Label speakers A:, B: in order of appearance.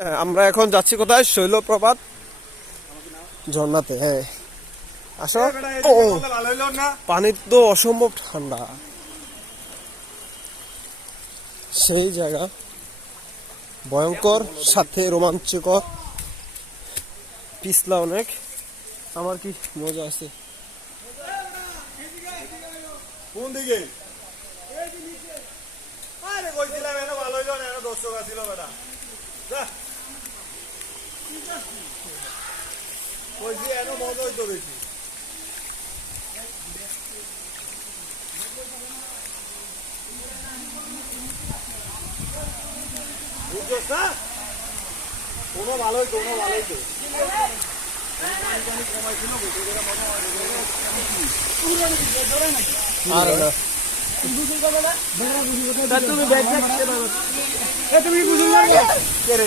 A: হ্যাঁ, আমরা এখন যাচ্ছি কোথায়? শৈলপ্রপাত। ঝর্ণাতে হ্যাঁ। আসো। ও পানি তো অসম্ভব ঠান্ডা। সেই জায়গা। ভয়ঙ্কর সাথে রোমাঞ্চকর। পিছলা অনেক। আমার কি মজা আছে।
B: কোন দিকে? আরে কইছিলাম এনে ভালো হইল না এনে দর্শক আছিল বেটা। যা। কইছি এনে মজা হইতো বেশি বুঝছস না? কোনো ভালো হইতো কোনো ভালো হইতো
A: আর না
B: তুমি গোসল করবা কে রে?